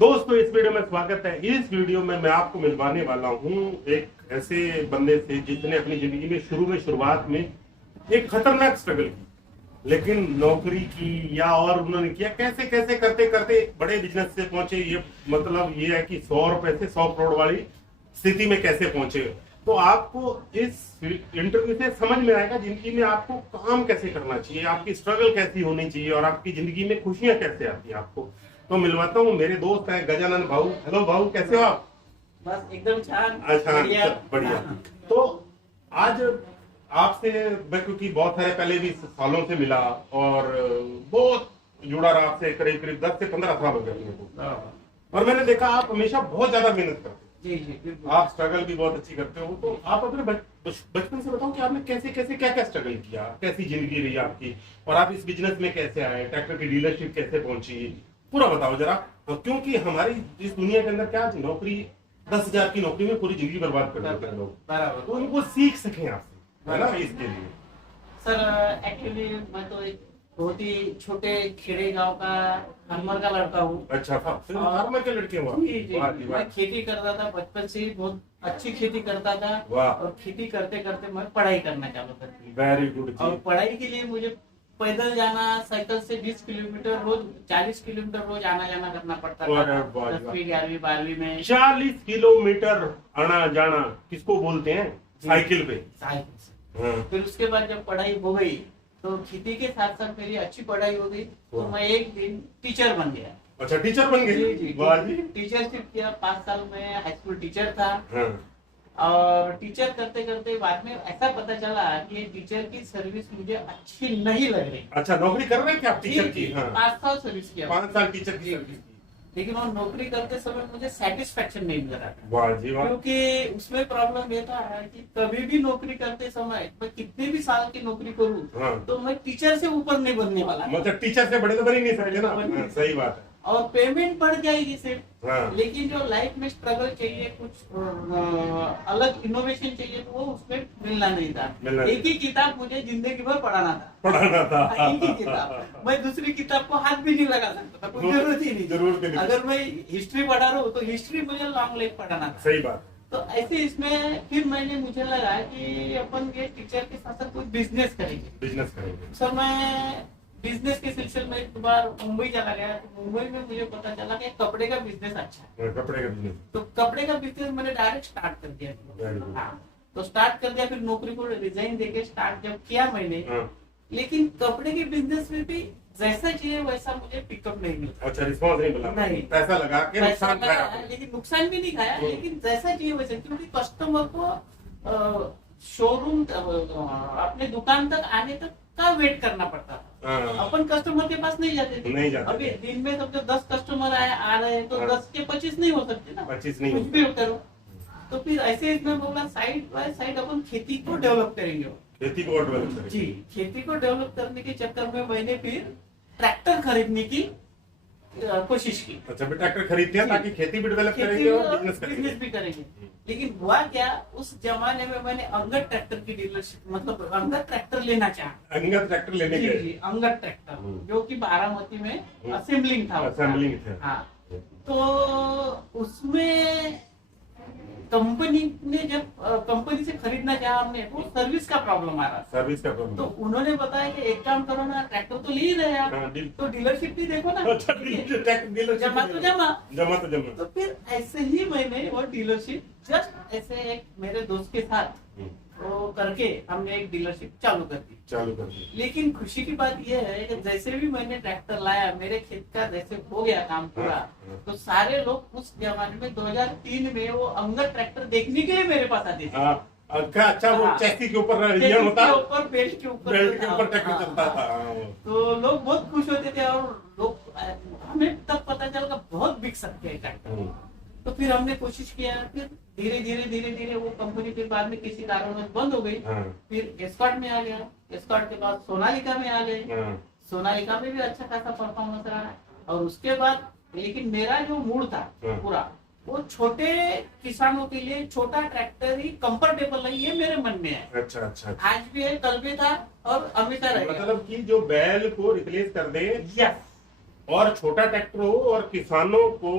दोस्तों इस वीडियो में स्वागत है। इस वीडियो में मैं आपको मिलवाने वाला हूँ एक ऐसे बंदे से जिसने अपनी जिंदगी में शुरुआत में एक खतरनाक स्ट्रगल की, लेकिन नौकरी की या और उन्होंने किया कैसे कैसे करते करते बड़े बिजनेस से पहुंचे। ये मतलब ये है कि 100 रुपए से 100 करोड़ वाली स्थिति में कैसे पहुंचे। तो आपको इस इंटरव्यू से समझ में आएगा जिंदगी में आपको काम कैसे करना चाहिए, आपकी स्ट्रगल कैसी होनी चाहिए और आपकी जिंदगी में खुशियां कैसे आती है आपको। तो मिलवाता हूँ, मेरे दोस्त है गजानन भाऊ। हेलो भाऊ, कैसे हो आप? बस एकदम छान। अच्छा, बढ़िया। हाँ। तो आज आपसे मैं क्योंकि बहुत सारे पहले भी सालों से मिला और बहुत जुड़ा रहा आपसे, करीब करीब 10 से 15 साल हो गए अपने को। और मैंने देखा आप हमेशा बहुत ज्यादा मेहनत करते हो। जी जी बिल्कुल। आप स्ट्रगल भी बहुत अच्छी करते हो। तो आप अपने बचपन से बताओ कि आपने कैसे कैसे क्या क्या स्ट्रगल किया, कैसी जिंदगी रही आपकी, और आप इस बिजनेस में कैसे आए, ट्रैक्टर की डीलरशिप कैसे पहुंची, पूरा बताओ जरा। क्योंकि हमारी इस दुनिया के अंदर क्या नौकरी 10,000 की नौकरी में पूरी जिंदगी बर्बाद कर देते हैं लोग, बराबर। तो उनको सीख सकें आपसे, है ना, इसके लिए। सर एक्चुअली मैं तो एक बहुत ही छोटे खेड़े गांव का हनमर का लड़का हूँ। अच्छा, फार्मर के लड़के हो आप? जी जी। वाह जी वाह। मैं खेती करता था बचपन से ही, बहुत अच्छी खेती करता था। वाह। और खेती करते करते मैं पढ़ाई करना चालू कर दी। Very good. और पढ़ाई के लिए मुझे पैदल जाना, साइकिल से 20 किलोमीटर रोज, 40 किलोमीटर रोज आना जाना करना पड़ता था। 10वीं 11वीं 12वीं में 40 किलोमीटर आना जाना किसको बोलते हैं? साइकिल पे। साइकिल से। हाँ। फिर उसके बाद जब पढ़ाई हो गई तो खेती के साथ साथ मेरी अच्छी पढ़ाई हो गई, तो मैं एक दिन टीचर बन गया। अच्छा, टीचर बन गए? जी जी। वाह जी। टीचरशिप किया 5 साल में, हाई स्कूल टीचर था। हाँ। और टीचर करते करते बाद में ऐसा पता चला कि ये टीचर की सर्विस मुझे अच्छी नहीं लग रही। अच्छा, नौकरी कर रहे थे आप टीचर की? हाँ। 5 साल सर्विस किया। 5 साल टीचर की सर्विस की। लेकिन वो नौकरी करते समय मुझे सेटिस्फेक्शन नहीं मिल रहा था। वाह जी वाह। क्योंकि उसमें प्रॉब्लम ये था कि कभी भी नौकरी करते समय मैं कितने भी साल की नौकरी करूं, हाँ। तो मैं टीचर से ऊपर नहीं बनने वाला। मतलब टीचर से बड़े तो बन ही नहीं सकते ना। हाँ, सही बात है। और पेमेंट बढ़ जाएगी सिर्फ। हाँ। लेकिन जो लाइफ में स्ट्रगल चाहिए, कुछ अलग इनोवेशन चाहिए, तो वो उसमें मिलना नहीं था। एक ही किताब मुझे जिंदगी भर पढ़ाना था। एक ही किताब, मैं दूसरी किताब को हाथ भी नहीं लगा सकता था, कोई जरूरत ही नहीं। अगर मैं हिस्ट्री पढ़ा रहा हूँ तो हिस्ट्री मुझे लॉन्ग लाइफ पढ़ाना था। सही बात। तो ऐसे इसमें फिर मुझे लगा कि अपन ये टीचर के साथ साथ कोई बिजनेस करेंगे। सर मैं बिजनेस के सिलसिले में एक बार मुंबई चला गया। तो मुंबई में मुझे पता चला कि कपड़े का बिजनेस अच्छा है। कपड़े का बिजनेस। तो कपड़े का बिजनेस मैंने डायरेक्ट स्टार्ट कर दिया। हाँ, तो स्टार्ट कर दिया। फिर नौकरी को रिजाइन देके स्टार्ट जब किया मैंने, लेकिन कपड़े के बिजनेस में भी जैसा चाहिए वैसा मुझे पिकअप नहीं मिला। अच्छा, रिस्पॉन्स नहीं मिला? नहीं। पैसा लगा के नुकसान खाया, लेकिन नुकसान भी नहीं खाया, लेकिन जैसा चाहिए वैसा। क्योंकि कस्टमर को शोरूम अपने दुकान तक आने तक का वेट करना पड़ता था। अपन कस्टमर के पास नहीं जाते थे। अभी दिन में समझो 10 कस्टमर आ रहे हैं तो 10 के 25 नहीं हो सकते ना। 25 नहीं, कुछ भी करो। तो फिर ऐसे इसमें बोला साइड बाय साइड अपन खेती को डेवलप करेंगे। खेती को डेवलप करेंगे। जी, खेती को डेवलप करने के चक्कर में मैंने फिर ट्रैक्टर खरीदने की कोशिश की। अच्छा, ट्रैक्टर खरीद दिया ताकि खेती भी डेवलप करेंगे और बिजनेस भी करेंगे। लेकिन हुआ क्या, उस जमाने में मैंने अंगद ट्रैक्टर की डीलरशिप, मतलब अंगद ट्रैक्टर लेना चाहा। अंगद ट्रैक्टर लेने के? जी, अंगद ट्रैक्टर, जो कि बारामती में असेंबलिंग था। हाँ। तो उसमें कंपनी ने जब कंपनी से खरीदना चाहा हमने, तो सर्विस का प्रॉब्लम आ रहा। तो उन्होंने बताया कि एक काम करो ना, ट्रैक्टर तो ले ही रहे आप, तो डीलरशिप भी देखो ना। जमा तो जमा। तो फिर ऐसे ही मैंने वो डीलरशिप जस्ट ऐसे एक मेरे दोस्त के साथ वो करके हमने एक डीलरशिप चालू कर दी। लेकिन खुशी की बात यह है कि जैसे भी मैंने ट्रैक्टर लाया, मेरे खेत का जैसे हो गया काम पूरा, तो सारे लोग उस जमाने में 2003 में वो अंगद ट्रैक्टर देखने के लिए मेरे पास आते थे। अच्छा, वो चैसी के ऊपर बेल्ट के ऊपर ट्रैक्टर चलता था। तो लोग बहुत खुश होते थे। और लोग, हमें तब पता चला बहुत बिक सकते हैं ट्रैक्टर। तो फिर हमने कोशिश किया। फिर धीरे धीरे वो कंपनी फिर बाद में किसी कारणवश बंद हो गई। फिर एस्कॉर्ट में आ गया। एस्कॉर्ट के बाद सोनालिका में आ गए। सोनालिका में भी अच्छा खासा परफॉर्मेंस रहा। और उसके बाद, लेकिन मेरा जो मूड था पूरा, वो छोटे किसानों के लिए छोटा ट्रैक्टर ही कंफर्टेबल है, ये मेरे मन में है। अच्छा। आज भी है, कल भी था और हमेशा रहेगा। मतलब कि जो बैल को रिप्लेस कर दे, यस, और छोटा ट्रैक्टर हो और किसानों को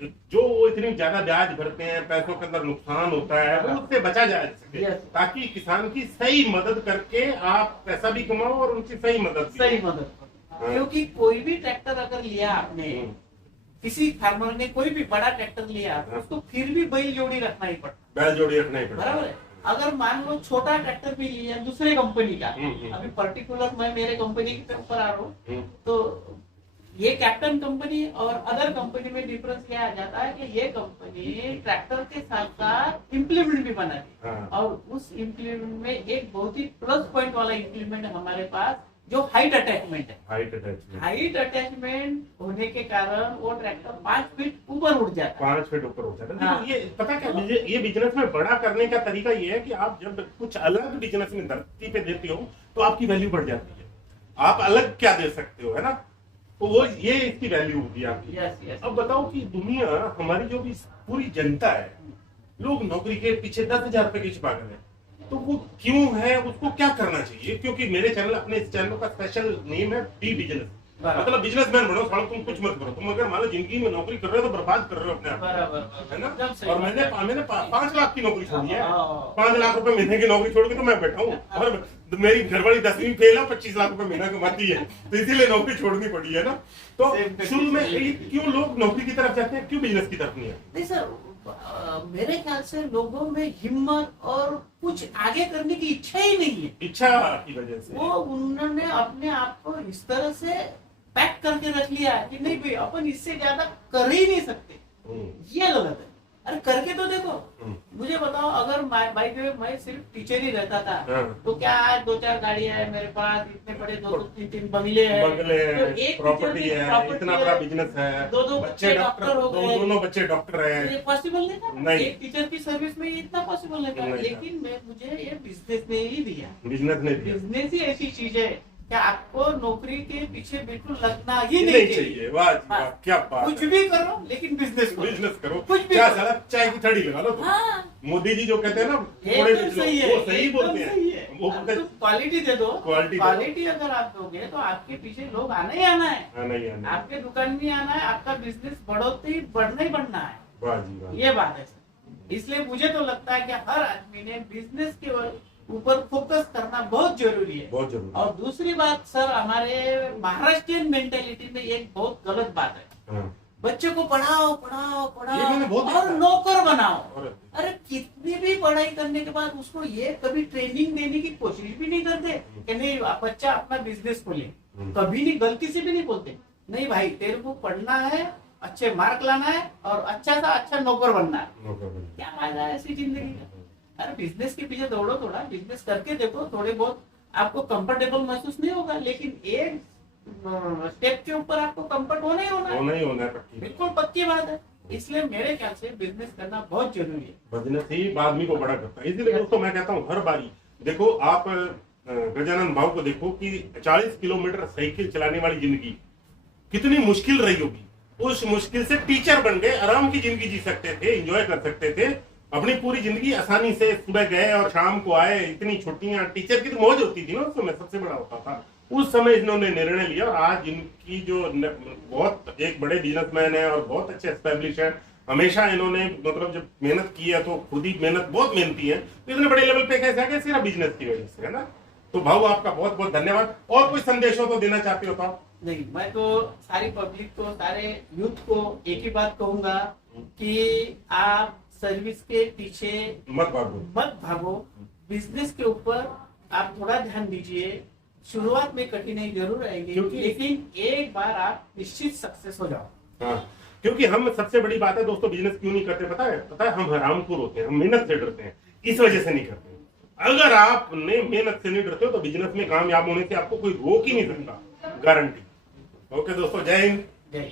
जो वो इतनी ज्यादा ब्याज भरते हैं, पैसों के अंदर नुकसान होता है, वो उससे बचा जा सके, ताकि किसान की सही मदद करके आप पैसा भी कमाओ और उनकी सही मदद हाँ। क्योंकि कोई भी ट्रैक्टर अगर लिया आपने, किसी फार्मर ने कोई भी बड़ा ट्रैक्टर लिया, उसको फिर भी बैल जोड़ी रखना ही पड़ता, बैल जोड़ी रखना ही पड़ता, बराबर है। अगर मान लो छोटा ट्रैक्टर भी लिया दूसरे कंपनी का, अभी पर्टिकुलर मैं मेरे कंपनी के ऊपर आ रहा हूँ, तो ये कैप्टन कंपनी और अदर कंपनी में डिफरेंस क्या आ जाता है कि ये कंपनी ट्रैक्टर के साथ साथ इम्प्लीमेंट भी बनाती है, और उस इम्प्लीमेंट में एक बहुत ही प्लस पॉइंट वाला इम्प्लीमेंट है हमारे पास, जो हाइट अटैचमेंट है। हाइट अटैचमेंट होने के कारण वो ट्रैक्टर 5 फीट ऊपर उठ जाता है, 5 फीट ऊपर उठ जाता है। हाँ। ये पता क्या, ये बिजनेस में बड़ा करने का तरीका ये है कि आप जब कुछ अलग बिजनेस में धरती पे देते हो तो आपकी वैल्यू बढ़ जाती है, आप अलग क्या दे सकते हो, है ना, तो वो ये इसकी वैल्यू होगी आपकी। अब बताओ कि दुनिया हमारी जो भी पूरी जनता है, लोग नौकरी के पीछे 10,000 रुपए की पागल है, तो वो क्यों है, उसको क्या करना चाहिए? क्योंकि मेरे चैनल, अपने इस चैनल का स्पेशल नेम है बी बिजनेस, मतलब बिजनेसमैन बनो, सालों तुम कुछ मत करो, तुम अगर मान लो जिंदगी में नौकरी कर रहे हो तो बर्बाद कर रहे हो अपने आप, है ना। और मैंने 5 लाख की नौकरी छोड़ी है, 5 लाख रुपए महीने की नौकरी छोड़ के तो मैं बैठा हूँ, और मेरी घरवाली 10वीं फेल है, 25 लाख रुपए महीना कमाती है, तो इसीलिए नौकरी छोड़नी पड़ी है ना। तो शुरू में क्यों लोग नौकरी की तरफ जाते हैं, क्यों बिजनेस की तरफ नहीं है? नहीं सर, मेरे ख्याल से लोगों में हिम्मत और कुछ आगे करने की इच्छा ही नहीं है। इच्छा की वजह से वो उन्होंने अपने आप को इस तरह से पैक करके रख लिया कि नहीं भाई अपन इससे ज्यादा कर ही नहीं सकते, ये गलत है। अरे करके तो देखो, मुझे बताओ, अगर बाइक मैं सिर्फ टीचर ही रहता था, तो क्या आज 2-4 गाड़ियां है मेरे पास, इतने बड़े 2-3 बंगले हैं, तो एक प्रॉपर्टी है, इतना बड़ा बिजनेस है, 2 बच्चे डॉक्टर हो गए, दोनों बच्चे डॉक्टर हैं, ये पॉसिबल नहीं था, नहीं। एक टीचर की सर्विस में इतना पॉसिबल नहीं था, लेकिन मुझे ये बिजनेस ने ही दिया। बिजनेस ही ऐसी चीज है कि आपको नौकरी के पीछे बिल्कुल लगना ही नहीं चाहिए। वाह क्या बात, कुछ भी करो लेकिन बिजनेस करो, कुछ भी क्या साला चाय की थड़ी लगा लो तुम। हाँ। मोदी जी जो कहते हैं ना, सही है, वो सही बोलते हैं, वो क्वालिटी दे दो, क्वालिटी अगर आप दोगे तो आपके पीछे लोग आना ही आना है, आपके दुकान में आना है, आपका बिजनेस बढ़ना ही बढ़ना है। ये बात है सर, इसलिए मुझे तो लगता है कि हर आदमी ने बिजनेस के ऊपर फोकस करना बहुत जरूरी है, बहुत जरूरी। और दूसरी बात सर, हमारे महाराष्ट्रियन मेंटेलिटी में एक बहुत गलत बात है, बच्चे को पढ़ाओ और नौकर बनाओ। अरे कितनी भी पढ़ाई करने के बाद उसको ये कभी ट्रेनिंग देने की कोशिश भी नहीं करते कि नहीं बच्चा अपना बिजनेस खोले, कभी नहीं, गलती से भी नहीं बोलते नहीं भाई तेरे को पढ़ना है, अच्छे मार्क लाना है और अच्छा सा अच्छा नौकर बनना है। क्या फायदा है ऐसी जिंदगी का? अरे बिजनेस के पीछे दौड़ो, थोड़ा बिजनेस करके देखो, थोड़े बहुत आपको कंफर्टेबल महसूस नहीं होगा, लेकिन एक स्टेप के ऊपर आपको कंफर्ट होना ही होना है, बिल्कुल पक्की बात है। इसलिए मेरे ख्याल से बिजनेस करना बहुत जरूरी है, बिजनेस ही आदमी को बड़ा करता है। इसलिए दोस्तों मैं कहता हूँ, हर बारी देखो आप गजानन भाव को देखो कि 40 किलोमीटर साइकिल चलाने वाली जिंदगी कितनी मुश्किल रही होगी, उस मुश्किल से टीचर बन गए, आराम की जिंदगी जी सकते थे, एंजॉय कर सकते थे अपनी पूरी जिंदगी, आसानी से सुबह गए और शाम को आए, इतनी छुट्टियां, टीचर की तो मौज होती थी ना उस समय, सबसे बड़ा होता था। उस समय इन्होंने निर्णय लिया और आज इनकी जो बहुत एक बड़े बिजनेसमैन है और बहुत अच्छे एस्टेब्लिश है, हमेशा इन्होंने मतलब जब मेहनत की है तो खुद ही मेहनत, बहुत मेहनती है, तो इतने बड़े लेवल पे कैसे आ गए? सिर्फ बिजनेस की वजह से, है ना। तो भाऊ आपका बहुत बहुत धन्यवाद। और कोई संदेश हो तो देना चाहते हो तो आप? नहीं, मैं तो सारी पब्लिक को, सारे यूथ को एक ही बात कहूंगा कि आप सर्विस के पीछे मत भागो, बिजनेस के ऊपर आप थोड़ा ध्यान दीजिए। शुरुआत में कठिनाई जरूर आएगी, लेकिन एक बार आप निश्चित सक्सेस हो जाओ। हाँ, क्योंकि हम, सबसे बड़ी बात है दोस्तों, बिजनेस क्यों नहीं करते पता है? हम हरामखोर होते हैं, हम मेहनत से डरते हैं, इस वजह से नहीं करते। अगर आपने मेहनत से नहीं डरते हो तो बिजनेस में कामयाब होने से आपको कोई रोक ही नहीं सकता, गारंटी। ओके दोस्तों, जय हिंद, जय।